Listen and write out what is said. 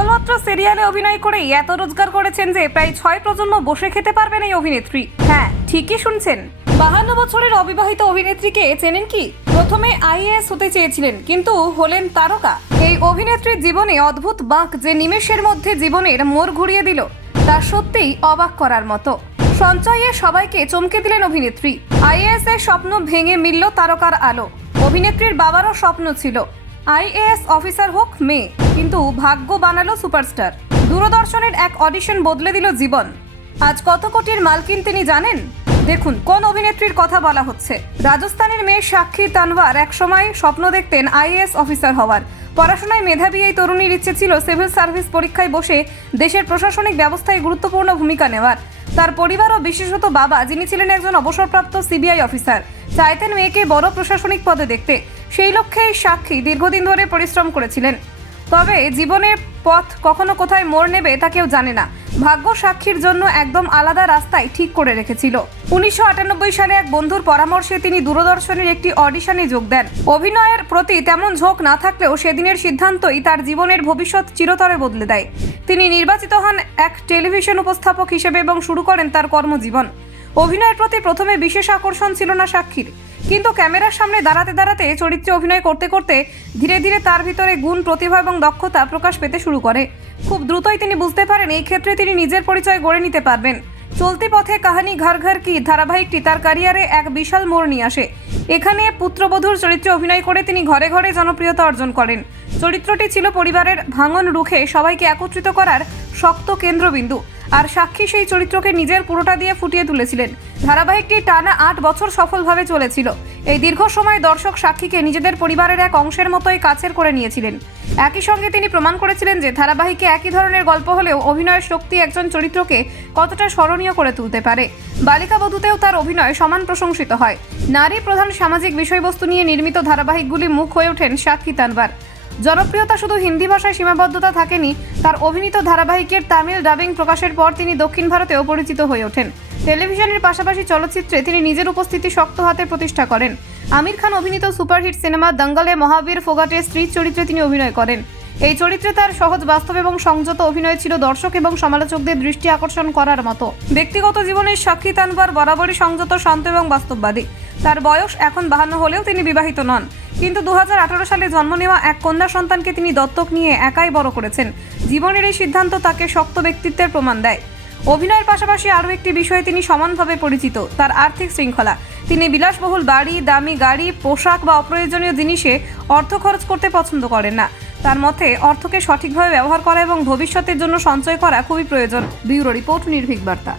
কেবলমাত্র সিরিয়ালে অভিনয় করেই এত রোজগার করেছেন যে প্রায় ছয় প্রজন্ম বসে খেতে পারবেন এই অভিনেত্রী। হ্যাঁ ঠিকই শুনছেন। বাহান্ন বছরের অবিবাহিত অভিনেত্রীকে চেনেন কি? প্রথমে আইএএস হতে চেয়েছিলেন, কিন্তু হলেন তারকা। এই অভিনেত্রীর জীবনে অদ্ভুত বাঁক যে নিমেষের মধ্যে জীবনের মোড় ঘুরিয়ে দিল, তা সত্যিই অবাক করার মতো। সঞ্চয়ে সবাইকে চমকে দিলেন অভিনেত্রী। আইএএস এর স্বপ্ন ভেঙে মিলল তারকার আলো। অভিনেত্রীর বাবারও স্বপ্ন ছিল, আইএএস অফিসার হোক, মেয়ে। কিন্তু ভাগ্য বানালো সুপারস্টার। দূরদর্শনের এক অডিশন বদলে দিল জীবন। আজ কত কোটির মালকিন তিনি জানেন? দেখুন, কোন অভিনেত্রীর কথা বলা হচ্ছে। রাজস্থানের মেয়ে সাক্ষী তানওয়ার একসময় স্বপ্ন দেখতেন আইএএস অফিসার হওয়ার। পড়াশোনায় মেধাবী এই তরুণীর ইচ্ছে ছিল সিভিল সার্ভিস পরীক্ষায় বসে দেশের প্রশাসনিক ব্যবস্থায় গুরুত্বপূর্ণ ভূমিকা নেওয়ার। তার পরিবার ও বিশেষত বাবা, যিনি ছিলেন একজন অবসরপ্রাপ্ত সিবিআই অফিসার, চাইতেন মেয়েকে বড় প্রশাসনিক পদে দেখতে। সেই লক্ষ্যে সাক্ষী দীর্ঘদিন ধরে পরিশ্রম করেছিলেন। তবে জীবনের পথ কখনো কোথায় মোড় নেবে তা কেউ জানে না। ভাগ্য সাক্ষীর জন্য একদম আলাদা রাস্তায় ঠিক করে রেখেছিল। উনিশশো আটানব্বই সালে এক বন্ধুর পরামর্শে তিনি দূরদর্শনের একটি অডিশনে যোগ দেন। অভিনয়ের প্রতি তেমন ঝোঁক না থাকলেও সেদিনের সিদ্ধান্তই তার জীবনের ভবিষ্যৎ চিরতরে বদলে দেয়। তিনি নির্বাচিত হন এক টেলিভিশন উপস্থাপক হিসেবে এবং শুরু করেন তার কর্মজীবন। অভিনয়ের প্রতি প্রথমে বিশেষ আকর্ষণ ছিল না সাক্ষীর। কিন্তু ক্যামেরার সামনে দাঁড়াতে দাঁড়াতে চরিত্রে অভিনয় করতে করতে ধীরে ধীরে তার ভিতরে গুণ, প্রতিভা এবং দক্ষতা প্রকাশ পেতে শুরু করে। খুব দ্রুতই তিনি বুঝতে পারেন এই ক্ষেত্রে তিনি নিজের পরিচয় গড়ে নিতে পারবেন। চলতি পথে কাহানি ঘর ঘর কি ধারাবাহিকটি তার ক্যারিয়ারে এক বিশাল মোড় নিয়ে আসে। এখানে পুত্রবধূর চরিত্রে অভিনয় করে তিনি ঘরে ঘরে জনপ্রিয়তা অর্জন করেন। চরিত্রটি ছিল পরিবারের ভাঙন রুখে সবাইকে একত্রিত করার শক্ত কেন্দ্রবিন্দু। আর সাক্ষী সেই চরিত্রকে নিজের পুরোটা দিয়ে ফুটিয়ে তুলেছিলেন। ধারাবাহিকটি টানা আট বছর সফলভাবে চলেছিল। এই দীর্ঘ সময় দর্শক সাক্ষীকে নিজেদের পরিবারের এক অংশের মতোই কাছের করে নিয়েছিলেন। একই সঙ্গে তিনি প্রমাণ করেছিলেন যে ধারাবাহিকে একই ধরনের গল্প হলেও অভিনয়ের শক্তি একজন চরিত্রকে কতটা স্মরণীয় করে তুলতে পারে। বালিকা বধূতেও তার অভিনয় সমান প্রশংসিত হয়। নারী প্রধান সামাজিক বিষয়বস্তু নিয়ে নির্মিত ধারাবাহিকগুলি মুখ হয়ে ওঠেন সাক্ষী তানবার জনপ্রিয়তা শুধু হিন্দি ভাষায় সীমাবদ্ধতা থাকেনি, তার অভিনীত ধারাবাহিকের তামিল ডাবিং প্রকাশের পর তিনি দক্ষিণ ভারতেও পরিচিত হয়ে ওঠেন। টেলিভিশনের পাশাপাশি চলচ্চিত্রে তিনি নিজের উপস্থিতি শক্ত হাতে প্রতিষ্ঠা করেন। আমির খান অভিনীত সুপারহিট সিনেমা দঙ্গলে মহাবীর ফোগাটের স্ত্রীর চরিত্রে তিনি অভিনয় করেন। এই চরিত্রে তার সহজ বাস্তব এবং সংযত অভিনয় ছিল দর্শক এবং সমালোচকদের দৃষ্টি আকর্ষণ করার মতো। ব্যক্তিগত জীবনের সাক্ষী তানবার বরাবরই সংযত, শান্ত এবং বাস্তববাদী। তার বয়স এখন বাহান্ন হলেও তিনি বিবাহিত নন। কিন্তু দু হাজার আঠারো সালে জন্ম নেওয়া এক কন্যা সন্তানকে তিনি দত্তক নিয়ে একাই বড় করেছেন। জীবনের এই সিদ্ধান্ত তাকে শক্ত ব্যক্তিত্বের প্রমাণ দেয়। অভিনয়ের পাশাপাশি আরও একটি বিষয়ে তিনি সমানভাবে পরিচিত, তার আর্থিক শৃঙ্খলা। তিনি বিলাসবহুল বাড়ি, দামি গাড়ি, পোশাক বা অপ্রয়োজনীয় জিনিসে অর্থ খরচ করতে পছন্দ করেন না। তার মতে, অর্থকে সঠিকভাবে ব্যবহার করা এবং ভবিষ্যতের জন্য সঞ্চয় করা খুবই প্রয়োজন। ব্যুরো রিপোর্ট নির্ভীক বার্তা।